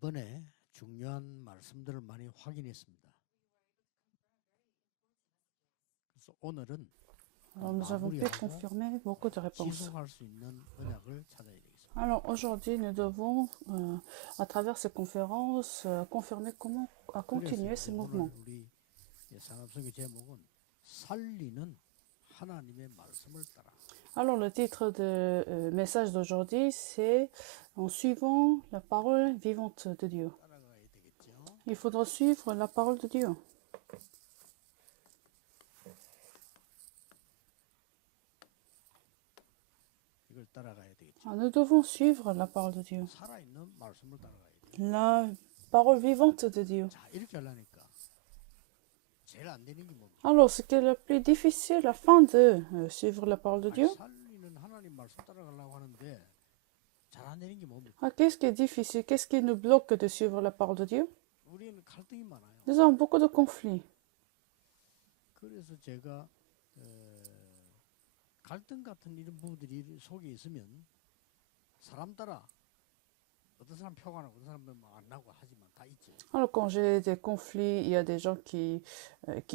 이번에 중요한 말씀들을 많이 확인했습니다. 그래서 오늘은 Alors, nous avons pu confirmer beaucoup de réponses. 지속할 수 있는 언약을 찾아야 되겠습니다. Alors aujourd'hui, nous devons, à travers ces conférences, confirmer comment continuer ce mouvement. 우리 산업성의 제목은 살리는 하나님의 말씀을 따라. Alors le titre de message d'aujourd'hui, c'est en suivant la parole vivante de Dieu. 따라가야 되겠죠. Il faudra suivre la parole de Dieu. 이걸 따라가야 되겠죠. Alors, nous devons suivre la parole de Dieu. 살아있는 말씀을 따라가야 돼요. La parole vivante de Dieu. 자, 이렇게 하려니까 제일 안 되는 게 뭡니까? Alors, ce qui est le plus difficile afin de suivre la parole de Dieu, 살리는 하나님 말씀 따라가려고 하는데 잘 안 되는 게 뭡니까? qu'est-ce qui est difficile? Qu'est-ce qui nous bloque de suivre la parole de Dieu? 우리는 갈등이 많아요. Nous avons beaucoup de conflits. 그래서 제가 갈등 같은 이런 부분들이 속에 있으면 사람 따라 어떤 사람 표가 나고 어떤 사람은 안 나고 하지만 다 있죠. Alors, quand j'ai des conflits, il y a des gens qui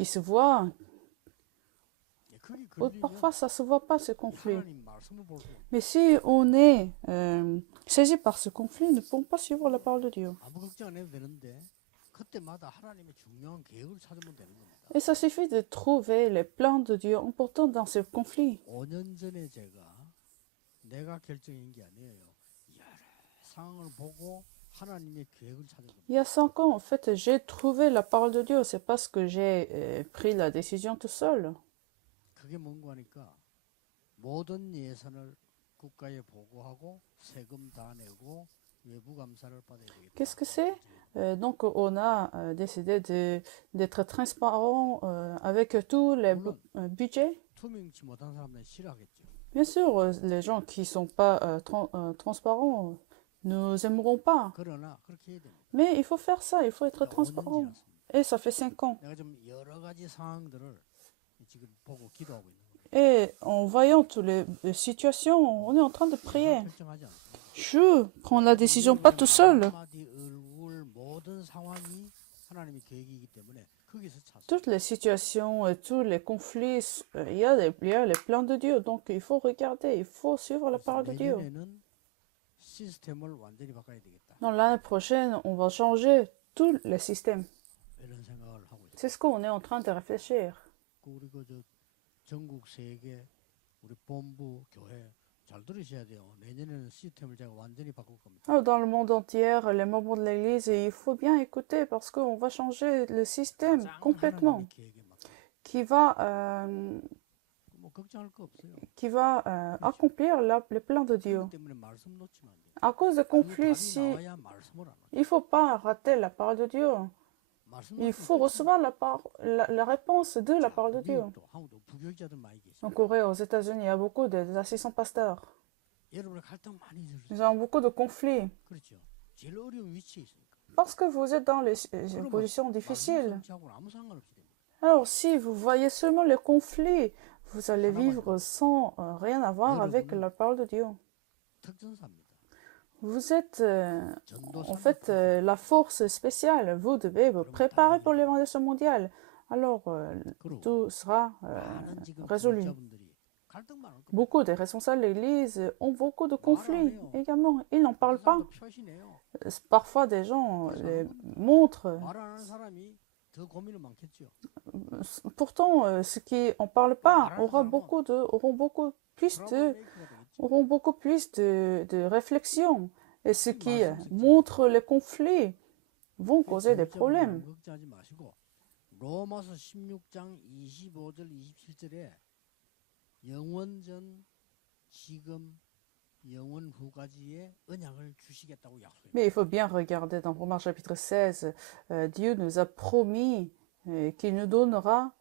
se voient. 그게 Parfois, ça ne se voit pas, ce conflit. 하나님 말씀을 볼 수. Mais si on est saisi par ce conflit, nous ne pouvons pas suivre la parole de Dieu. 아무 걱정 안 해도 되는데 그때마다 하나님의 중요한 계획을 찾으면 되는 겁니다. Et ça suffit de trouver les plans de Dieu importants dans ce conflit. 5년 전에 내가 결정한 게 아니에요. 여러 상황을 보고 하나님의 계획을 찾은 겁니다. Il y a 5 ans, en fait, j'ai trouvé la parole de Dieu. C'est parce que j'ai pris la décision tout seul. 그게 뭔가 하니까 모든 예산을 국가에 보고하고 세금 다 내고 외부 감사를 받아야 되겠다. Qu'est-ce que c'est? Donc, on a décidé d'être transparent avec tous les budgets. 투명치 못한 사람들은 싫어하겠죠. Bien sûr, les gens qui ne sont pas transparents, nous aimeront pas. 그러나 그렇게 해야 됩니다. Mais il faut faire ça, il faut être transparent. 5년 지났습니다. Et ça fait 5 ans. 내가 좀 여러 가지 상황들을 지금 보고 기도하고 있는 거예요. Et en voyant toutes les situations, on est en train de prier. 결정하지 않습니다. Je prends la décision pas tout seul. 한마디 얼굴 모든 상황이 하나님의 계획이기 때문에 거기서 찾습니다. Toutes les situations et tous les conflits, il y a les plans de Dieu. Donc il faut regarder, il faut suivre la parole de Dieu. 내년에는 시스템을 완전히 바꿔야 되겠다. Dans l'année prochaine, on va changer tous les systèmes. 이런 생각을 하고 있어요. C'est ce qu'on est en train de réfléchir. 우리 전국 세계 우리 본부 교회 잘 들으셔야 돼요. 내년에는 시스템을 제가 완전히 바꿀 겁니다. Alors, dans le monde entier, les membres de l'Église, il faut bien écouter parce qu'on va changer le système complètement, 하나님의 계획에 맞게. qui 뭐 걱정할 거 없어요. accomplir les plans de Dieu. 그렇기 때문에 말씀 놓치면 안 돼요. À cause des 그 conflits, 답이 si 나와야 말씀을 안 il ne faut pas rater la parole de Dieu. 말씀 Il faut recevoir la réponse de la parole de Dieu. 한국도 부교육자들 많이 계시죠. En Corée, aux États-Unis, il y a beaucoup d'assistants pasteurs. 여러분의 갈등 많이 있으시죠. Nous avons beaucoup de conflits 그렇죠. 제일 어려운 위치에 있으니까. parce que vous êtes dans les positions difficiles. 말씀하고는 아무 상관없이 됩니다. Alors, si vous voyez seulement les conflits, vous allez vivre sans rien avoir avec la parole de Dieu. 특전사입니다. Vous êtes en fait la force spéciale. Vous devez vous préparer pour l'évangélisation mondiale. Alors, tout sera 많은 지금 résolu. 부교육자분들이 갈등 많을 겁니다. Beaucoup des responsables de l'Église ont beaucoup de conflits également. Ils n'en parlent pas. 표시네요. Parfois, des gens les montrent. 말하는 사람이 더 고민이 많겠죠. Pourtant, ceux qui n'en parlent pas auront beaucoup plus de réflexion. Et ceux qui montrent les conflits vont causer des problèmes. 걱정하지 마시고 로마서 16장 25절 27절에 영원전 지금 영원 후까지의 언약을 주시겠다고 약속해요. Mais il faut bien regarder dans Romains chapitre 16, Dieu nous a promis qu'il nous donnera,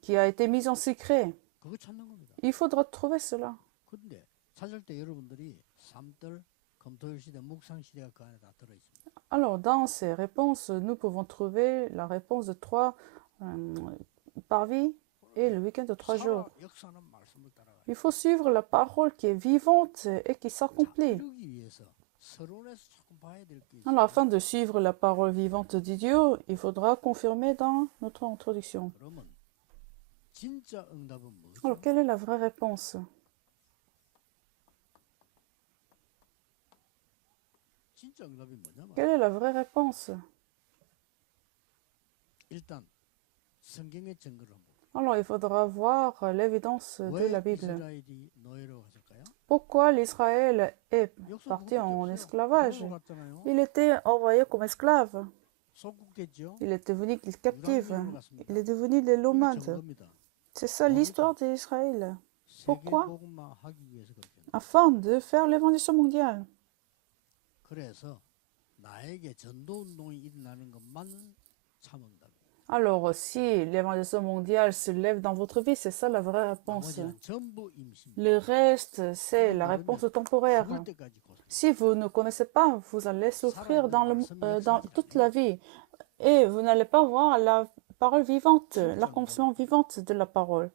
qui a été mis en secret. 그거 찾는 겁니다. Il faudra trouver cela. 근데 찾을 때 여러분들이 삼들 검토일 시대 묵상 시대가 그 안에 다 들어 있습니다. Alors, dans ces réponses, nous pouvons trouver la réponse de 3 parvis et le week-end de 3 jours. 역사는 말씀을 따라가요. Il faut suivre la parole qui est vivante et qui s'accomplit. 이루기 위해서 서론에서 조금 봐야 될 게 Alors, 있어요. afin de suivre la parole vivante de Dieu, il faudra confirmer dans notre introduction. 그러면 진짜 응답은 뭐죠? Alors, quelle est la vraie réponse? 진짜 응답이 뭐냐면 Quelle est la vraie réponse? 일단 성경의 증거를 한번 Alors, il faudra voir l'évidence de 왜 la Bible. 이스라엘이 노예로 갔을까요? Pourquoi l'Israël est 역사 parti 그거밖에 en 없어요. esclavage? 포로로 갔잖아요. Il était envoyé comme esclave. 속국됐죠. Il est devenu captif. 유다민으로 갔습니다. Il est devenu les 이게 nomades. 증거입니다. C'est ça l'histoire d'Israël. Pourquoi? 세계복음화 하기 위해서 그렇게 했어요. Afin de faire l'évangélisation mondiale. 그래서 나에게 전도 운동이 일어나는 것만 참응답. Alors, si l'évangélisation mondiale se lève dans votre vie, c'est ça la vraie réponse. 나머지는 전부 임신. Le reste, c'est la réponse temporaire. 죽을 때까지 고생. Si vous ne connaissez pas, vous allez souffrir dans toute la vie. Et vous n'allez pas voir la parole vivante, l'accomplissement vivante de la parole.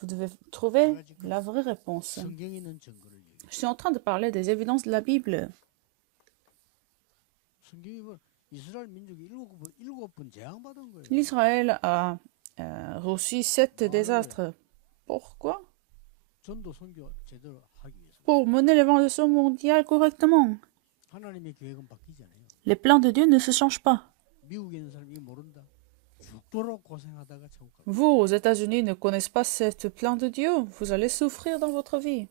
Vous devez trouver la vraie réponse. 성경에 있는 증거를 얘기해. Je suis en train de parler des évidences de la Bible. 성경이 뭐 이스라엘 민족이 일곱 번 재앙받은 거예요. L'Israël a reçu 7 désastres. Pourquoi? 전도 선교 제대로 하기 위해서. Pour mener l'évangélisation mondiale correctement. 하나님의 계획은 바뀌지 않아요. Les plans de Dieu ne se changent pas. 미국에 있는 사람이 모른다. 죽도록 고생하다가 천국 가. Vous, aux États-Unis, ne connaissez pas ce plan de Dieu. Vous allez souffrir dans votre vie.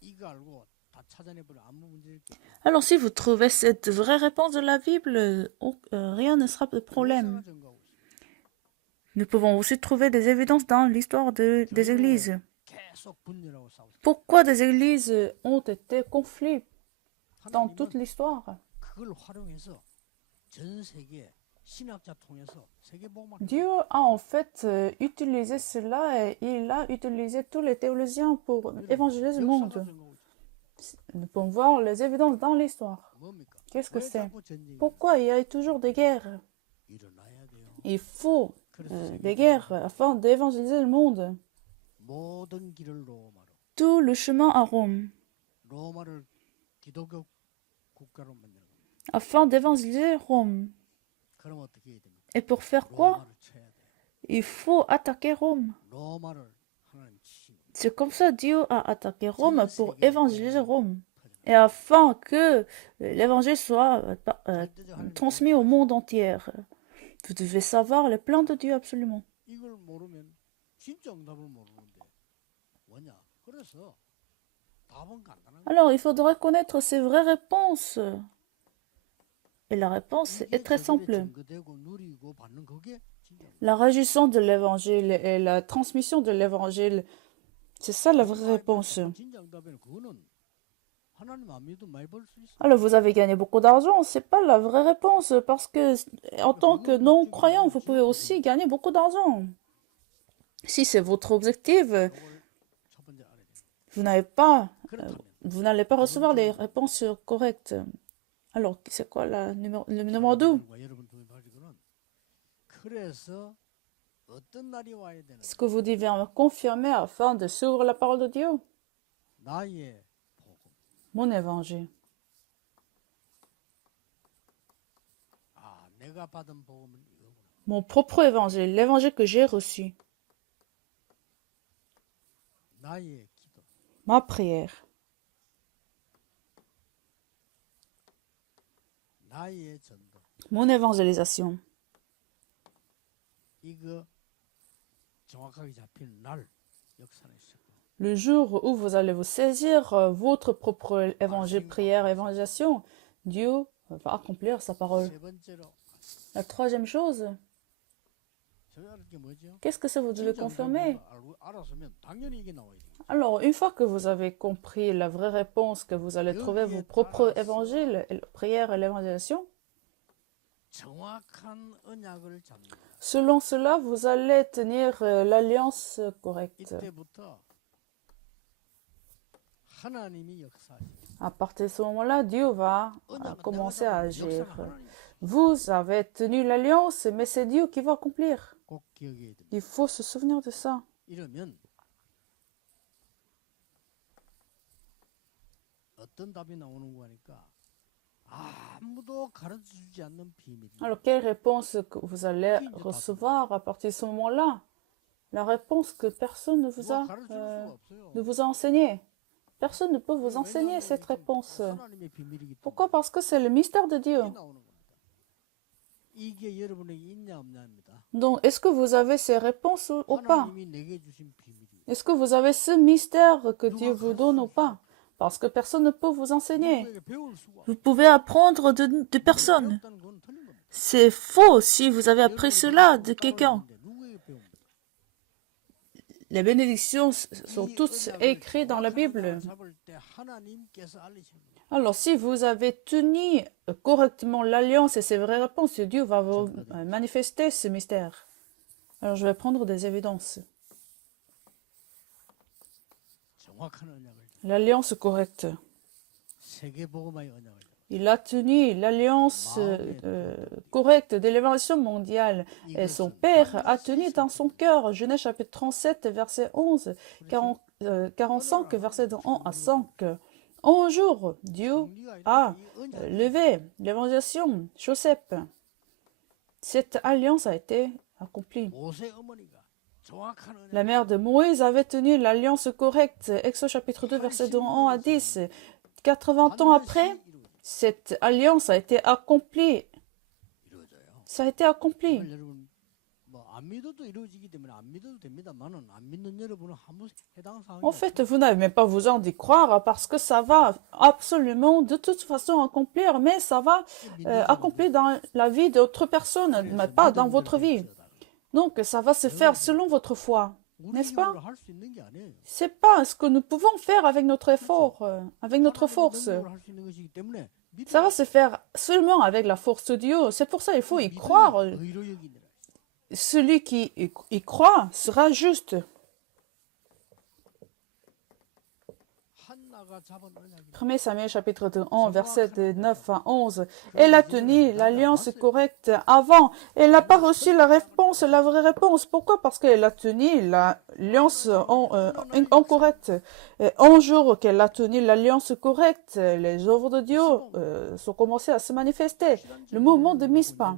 이거 알고 다 찾아내버려 아무 문제일 게. Alors, si vous trouvez cette vraie réponse de la Bible, rien ne sera de problème. 증거하고 있어요. Nous pouvons aussi trouver des évidences dans l'histoire des églises. 계속 분열하고 싸우고. Pourquoi des églises ont été conflits dans toute 하나님은 l'histoire? 그걸 활용해서 전 세계 신학자 통해서 세계복음화. Dieu a en fait utilisé cela et il a utilisé tous les théologiens pour évangéliser le monde. 역사가 증거하고 있어요. Nous pouvons voir les évidences dans l'histoire. 뭡니까? Qu'est-ce que 왜 c'est? 자꾸 전쟁이 Pourquoi il y a toujours des guerres? 일어나야 돼요. Il faut 그래서 des guerres afin d'évangéliser le monde. 모든 길을 로마로. Tout le chemin à Rome, 로마를 기독교 국가로 만드는 겁니다. afin d'évangéliser Rome. 그럼 어떻게 해야 됩니까? Et pour faire quoi? 로마를 쳐야 돼요. Il faut attaquer Rome. 로마를 하나님 치십니다. C'est comme ça Dieu a attaqué Rome pour évangéliser Rome. Et afin que l'évangile soit transmis au monde entier. Vous devez savoir les plans de Dieu absolument. 이걸 모르면 진짜 응답을 모르는데 뭐냐? 그래서 답은 간단한 거예요. Alors, il faudra connaître ces vraies réponses. Et la réponse est très simple. 증거되고 누리고 받는 그게 진짜. La réjouissance de l'évangile et la transmission de l'évangile, c'est ça la vraie réponse. 진짜 응답에는 그거는 하나님 안 믿으면 많이 벌 수 있어. Alors, vous avez gagné beaucoup d'argent, c'est pas la vraie réponse, parce que en tant que non-croyant, vous pouvez aussi gagner beaucoup d'argent. Si c'est votre objectif, 그걸 첫 번째 알아야 돼요. vous n'avez pas, 그렇다면 vous n'allez pas recevoir les réponses correctes. Alors, c'est quoi le numéro 2? 과 여러분 두 가지고는 그래서 어떤 날이 와야 되는 Ce que vous devez me confirmer afin de suivre la parole de Dieu. 나의 복음. Mon évangile. 아, 내가 받은 복음은 이거구나. Mon propre évangile, l'évangile que j'ai reçu. 나의 기도. Ma prière. 나의 전도. Mon évangélisation. 이거 정확하게 잡힌 날 역사는 있었고. Le jour où vous allez vous saisir votre propre évangile, prière, évangélisation, Dieu va accomplir sa parole. 세 번째로 La troisième chose, 저희 알을 게 뭐죠? qu'est-ce que ça vous devez 진짜 confirmer? 응답을 알았으면 당연히 이게 나와야 돼요. Alors, une fois que vous avez compris la vraie réponse, que vous allez trouver vos propres évangiles, prière et l'évangélisation, 정확한 언약을 잡는 거예요. selon cela, vous allez tenir l'alliance correcte. 이때부터 하나님이 역사하시고 À partir de ce moment-là, Dieu va commencer à agir. Vous avez tenu l'alliance, mais c'est Dieu qui va accomplir. 꼭 기억해야 됩니다. Il faut se souvenir de ça. 이러면 어떤 답이 나오는 거 하니까 아무도 가르쳐주지 않는 비밀입니다. Alors, quelle réponse que vous allez recevoir à partir de ce moment-là? La réponse que personne ne vous 누가 a, 가르쳐줄 euh, 수가 없어요. ne vous a enseigné. Personne ne peut vous enseigner cette réponse. 하나님의 비밀이기 때문에 Pourquoi? Parce que c'est le mystère de Dieu. 이게 나오는 겁니다. 이게 여러분에게 있냐 없냐입니다. Donc, est-ce que vous avez ces réponses ou pas? 하나님이 내게 주신 비밀이 Est-ce que vous avez ce mystère que Dieu vous donne ou pas? Parce que personne ne peut vous enseigner. 누구에게 배울 수가 Vous pouvez apprendre de personne. 없다는 건 틀린 겁니다. C'est faux si vous avez appris cela de quelqu'un. 누구에게 배웁니까? Les bénédictions sont 이 toutes 언약을 écrites dans la Bible. 정확한 잡을 때 하나님께서 알리십니다. Alors, si vous avez tenu correctement l'alliance et ses vraies réponses, Dieu va vous manifester ce mystère. Alors, je vais prendre des évidences. 정확한 언약을 L'alliance correcte. 세계복음화의 언약을 Il a tenu l'alliance correcte de l'évangile mondiale. Et son père a tenu dans son cœur. Genèse chapitre 37, verset 11, 45, verset 1 à 5. Un jour, Dieu a levé l'évangélisation, Joseph. Cette alliance a été accomplie. 모세 어머니가 정확한 언약 La mère de Moïse avait tenu l'alliance correcte. Exode chapitre 2, verset 1 à 10. 80 ans après, cette alliance a été accomplie. 이루어져요. Ça a été accompli. 여러분 뭐안 믿어도 이루어지기 때문에 안 믿어도 됩니다만은 안 믿는 여러분은 아무 해당 사항이 En fait, vous n'avez même pas besoin d'y croire parce que ça va absolument de toute façon accomplir, mais ça va accomplir dans la vie d'autres personnes, mais pas dans votre vie. Donc, ça va se faire selon votre foi, n'est-ce pas? 할수 있는 게 아니에요. C'est pas ce que nous pouvons faire avec notre effort, avec notre force. 할수 있는 것이기 때문에 Ça va se faire seulement avec la force de Dieu. C'est pour ça qu'il faut y croire. 의로 여기니라. Celui qui y croit sera juste. 한나가 잡은 언약이 1 Samuel chapitre 1, verset de 9 à 11. Elle a tenu l'alliance correcte avant. Elle n'a pas reçu la réponse, la vraie réponse. Pourquoi? Parce qu'elle a tenu l'alliance incorrecte. Et un jour qu'elle a tenu l'alliance correcte, les œuvres de Dieu sont commencées à se manifester. Le moment de Mispa.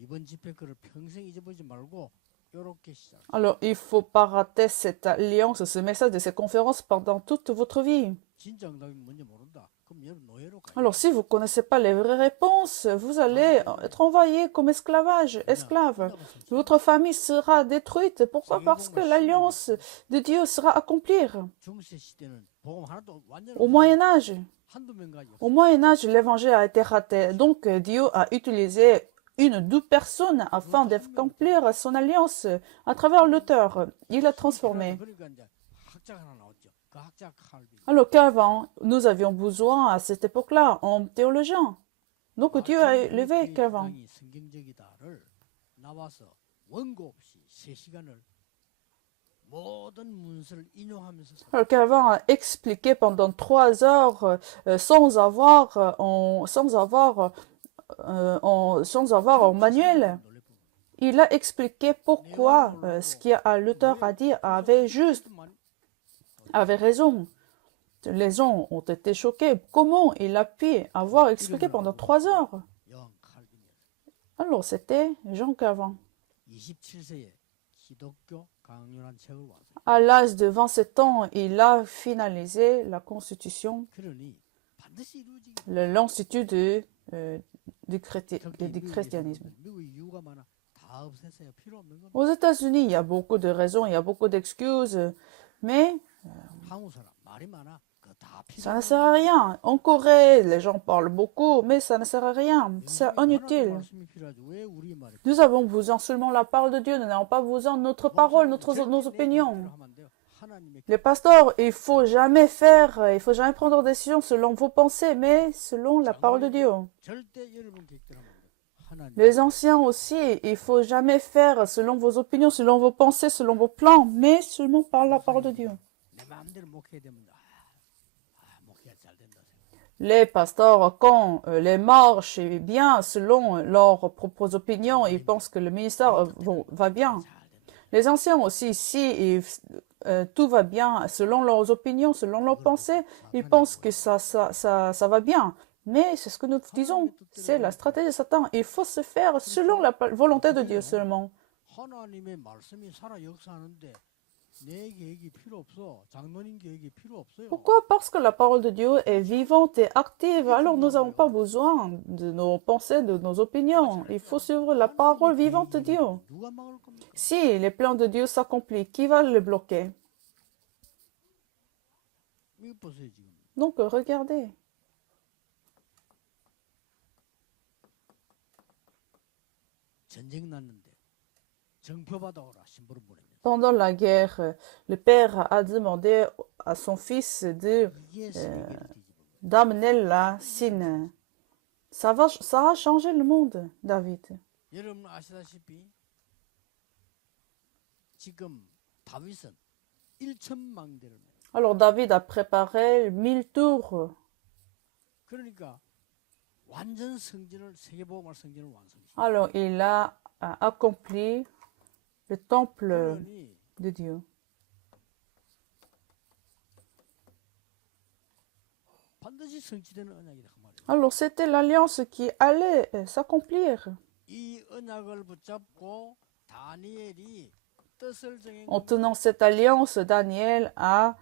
이번 집회 거를 평생 잊어버리지 말고 이렇게 시작. Alors, il ne faut pas rater cette alliance, ce message de ces conférences pendant toute votre vie. 진짜 응답이 뭔지 모른다. 그럼 여러분 노예로 가요. Alors, si vous ne connaissez pas les vraies réponses, vous allez être envoyé comme esclave. Votre famille sera détruite. Pourquoi? Parce que l'alliance de Dieu sera accomplie. 중세 시대는 복음 하나도 완전 Au Moyen Âge, 한두 명과 au Moyen Âge, l'évangile a été raté. Donc, Dieu a utilisé une ou deux personnes afin d'accomplir son alliance à travers l'auteur. Il a transformé. 그러니까 이제 학자가 하나 나왔죠. 그 학자 칼빈. Alors qu'avant, nous avions besoin à cette époque-là, en théologien. Donc Dieu a élevé Calvin. 주장이 성경적이다를 나와서 원고 없이 3시간을 모든 문서를 인용하면서 Alors Calvin a expliqué pendant 3 heures sans avoir un manuel. Il a expliqué pourquoi ce que l'auteur a dit avait raison. Les gens ont été choqués. Comment il a pu avoir expliqué pendant 3 heures? 여한 칼빈이었어요. Alors c'était Jean Calvin. 27세에 기독교 강론한 책을 완성. À l'âge de 27 ans, il a finalisé la constitution, 그러니 반드시 이루어지기. l'institut du 특히 christianisme. 미국 이유가 많아. 다 없애세요. 필요 없는 겁니다. Aux États-Unis, il y a beaucoup de raisons, il y a beaucoup d'excuses, mais 한국 사람 말이 많아. 그거 다 필요 ça ne sert à rien. En Corée, les gens parlent beaucoup, mais ça ne sert à rien. C'est inutile. 말씀이 필요하지. 왜 우리 말이 Nous avons besoin seulement de la parole de Dieu, nous n'avons pas besoin de notre parole, nos opinions. 하나님의 Les pasteurs, il faut jamais prendre des décisions selon vos pensées, mais selon la parole de Dieu. 절대 여러분 객들하면 하나님 Les anciens aussi, il faut jamais faire selon vos opinions, selon vos pensées, selon vos plans, mais seulement par la parole de Dieu. 내 마음대로 목회해야 되면 목회가 잘 된다. Les pasteurs, quand les marches bien selon leurs propres opinions, ils pensent que le ministère va bien. Les anciens aussi, si tout va bien selon leurs opinions, selon leurs pensées, ils pensent que ça va bien. Mais c'est ce que nous disons, c'est la stratégie de Satan. Il faut se faire selon la volonté de Dieu seulement. 하나님의 말씀이 살아 역사하는데 내 계획이 필요 없어. 장로님 계획이 필요 없어요. Pourquoi? Parce que la parole de Dieu est vivante et active. Alors nous n'avons pas besoin de nos pensées, de nos opinions. Il faut suivre la parole vivante de Dieu. 누가 막을 겁니까? Si les plans de Dieu s'accomplissent, qui va les bloquer? 이거 보세요 지금. Donc regardez. 전쟁 났는데 정표 받아오라 신부름 보냅니다. Pendant la guerre, le père a demandé à son fils 이게 세계를 뒤집은 거예요. d'amener la signe. Ça a changé le monde, David. 여러분 아시다시피 지금 다윗은 1,000망대를 Alors David a préparé 1000 tours. 그러니까 완전 성전을 세계보고말 성전을 완성시켰어요. Alors il a accompli le temple 그러니 de Dieu. 반드시 성취되는 언약이다 그 말이에요. Alors c'était l'alliance qui allait s'accomplir. 이 언약을 붙잡고 다니엘이 뜻을 정한 En tenant cette alliance, Daniel a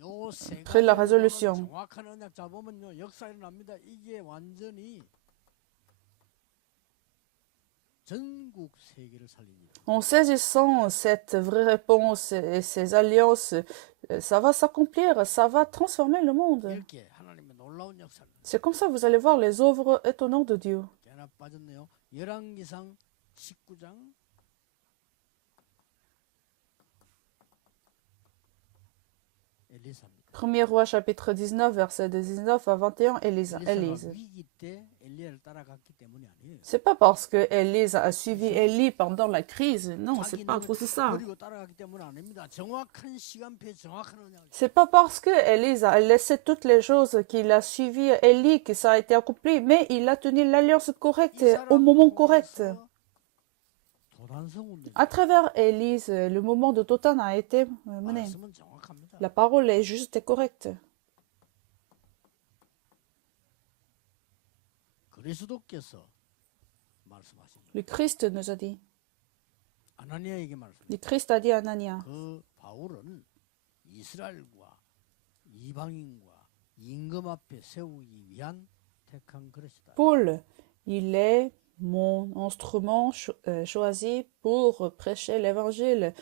요세 pris la 가지 résolution. 정확한 언약 잡으면요 역사 일어납니다. 이게 완전히 전국 세계를 살립니다. En saisissant cette vraie réponse et ces alliances, ça va s'accomplir, ça va transformer le monde. 이렇게 하나님의 놀라운 역사를 C'est comme ça que vous allez voir les œuvres étonnantes de Dieu. 꽤나 빠졌네요. 열왕기상 19장 1, 2, 3입니다. 1er roi chapitre 19, verset 19 à 21, Élise. 엘리사가 위기 때 엘리야를 따라갔기 때문이 아니에요. C'est pas parce que Élise a suivi Élie pendant la crise. Non, c'est 자기 pas à 눈을 cause de ça. 버리고 따라갔기 때문은 아닙니다. 정확한 시간표에 정확한 언약을 C'est pas parce que Élise a laissé toutes les choses qu'il a suivi Élie que ça a été accompli, mais il a tenu l'alliance correcte au moment correct. 도단성 운동. À travers Élise, le moment de Totan a été mené. 말씀은 정확합니다. La parole est juste et correcte. 그리스도께서 말씀하신 Le Christ nous a dit. 아나니아에게 말씀. Le Christ a dit à Anania. 그 바울은 이스라엘과 이방인과 임금 앞에 세우기 위한 택한 그릇이다. Paul, il est mon instrument choisi pour prêcher l'évangile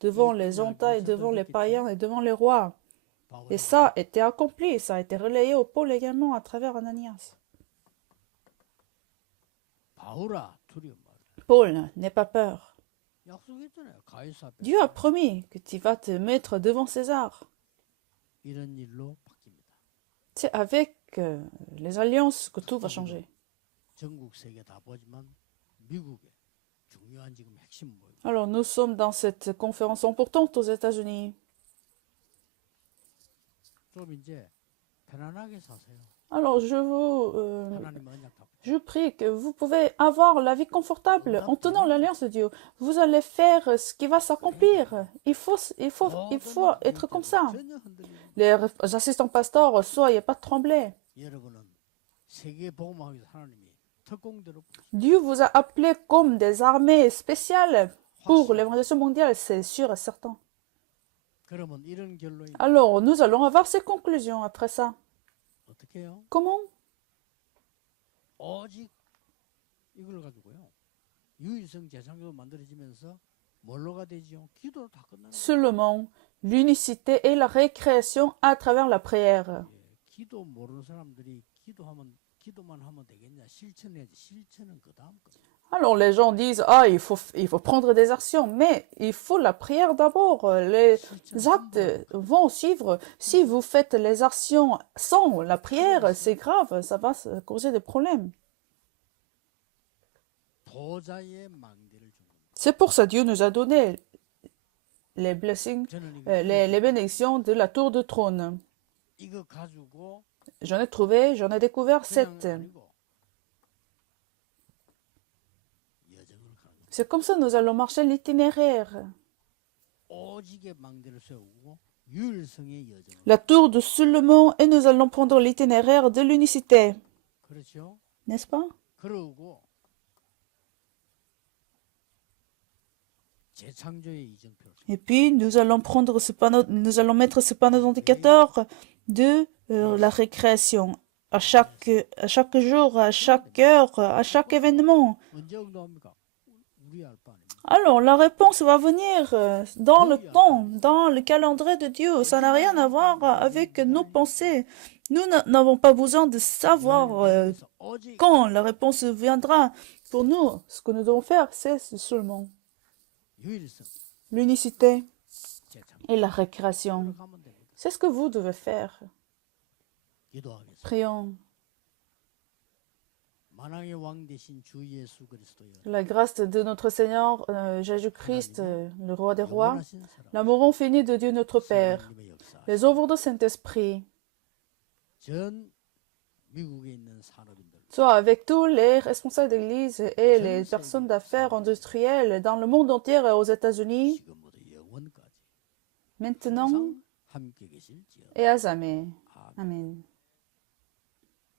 devant les entailles, devant les païens et devant les rois. 바울이 Et ça a été accompli, ça a été relayé au Paul également à travers Ananias. 바울아 두려움 말라. Paul, n'aie pas peur. 약속했잖아요. 가이사 앞에 Dieu a promis que tu vas te mettre devant César. 이런 일로 바뀝니다. C'est avec les alliances que tout va changer. 전국 세계 다 보지만 미국에 중요한 지금 핵심 모임. Alors nous sommes dans cette conférence importante aux États-Unis. 좀 이제 편안하게 사세요. Alors 하나님 언약 다. je prie que vous pouvez avoir la vie confortable en tenant l'alliance de Dieu. Vous allez faire ce qui va s'accomplir. Il faut être comme ça. 전혀 흔들리지. Les assistants pasteurs, soyez pas tremblés. 여러분은 세계 복음하기 하나님이 특공대로 Dieu vous a appelés comme des armées spéciales pour l'évangélisation mondiale, c'est sûr et certain. 그러면 이런 결론이 Alors, nous allons avoir ces conclusions après ça. 어떻게 해요? Comment? 오직 이걸 가지고요. 유일성 재창조가 만들어지면서 뭘로가 되지요? 기도로 다 끝나는 거예요. Seulement l'unicité et la récréation à travers la prière. 기도 모르는 사람들이 기도만 하면 되겠냐? 실천해야지. 실천은 그 다음 거. Alors les gens disent, ah, il faut prendre des actions, mais il faut la prière d'abord. Les actes vont suivre. Si vous faites les actions sans la prière, c'est grave, ça va causer des problèmes. 보좌의 망대를 준 겁니다. C'est pour ça que Dieu nous a donné les blessings, 저는 이거, les bénédictions de la tour de trône. 이거 가지고 J'en ai découvert 그냥 7. 아니고 여정을 가는 거예요. C'est comme ça que nous allons marcher l'itinéraire. 오직의 망대를 세우고 유일성의 여정. la tour de Sullemont et nous allons prendre l'itinéraire de l'unicité. 그렇죠? N'est-ce pas? 그러고 재창조의 이정표를 Et puis, nous allons prendre ce panneau, nous allons mettre ce panneau d'indicateur de la récréation à chaque jour, à chaque heure, à chaque événement. 언제 응답합니까? 우리 알 바 아닙니까? Alors, la réponse va venir dans le temps, dans le calendrier de Dieu. Ça n'a rien à voir avec nos pensées. Nous n'avons pas besoin de savoir 그래서 오직 quand la réponse viendra. Pour nous, ce que nous devons faire, c'est seulement 유일성, l'unicité 재창조. et la récréation. 가면 됩니다. C'est ce que vous devez faire. 기도하겠습니다. Prions. 만왕의 왕 대신 주 예수 그리스도여. La grâce de notre Seigneur Jésus-Christ, le roi des rois, 영원하신 사랑, l'amour infini de Dieu notre Père, 성령님의 역사, les œuvres du Saint-Esprit, 전 미국에 있는 산업인들, soit avec tous les responsables d'église et les personnes d'affaires industrielles dans le monde entier et aux États-Unis, 지금부터 영원까지 maintenant 항상 함께 계실지어다. et à jamais. 아멘. Amen.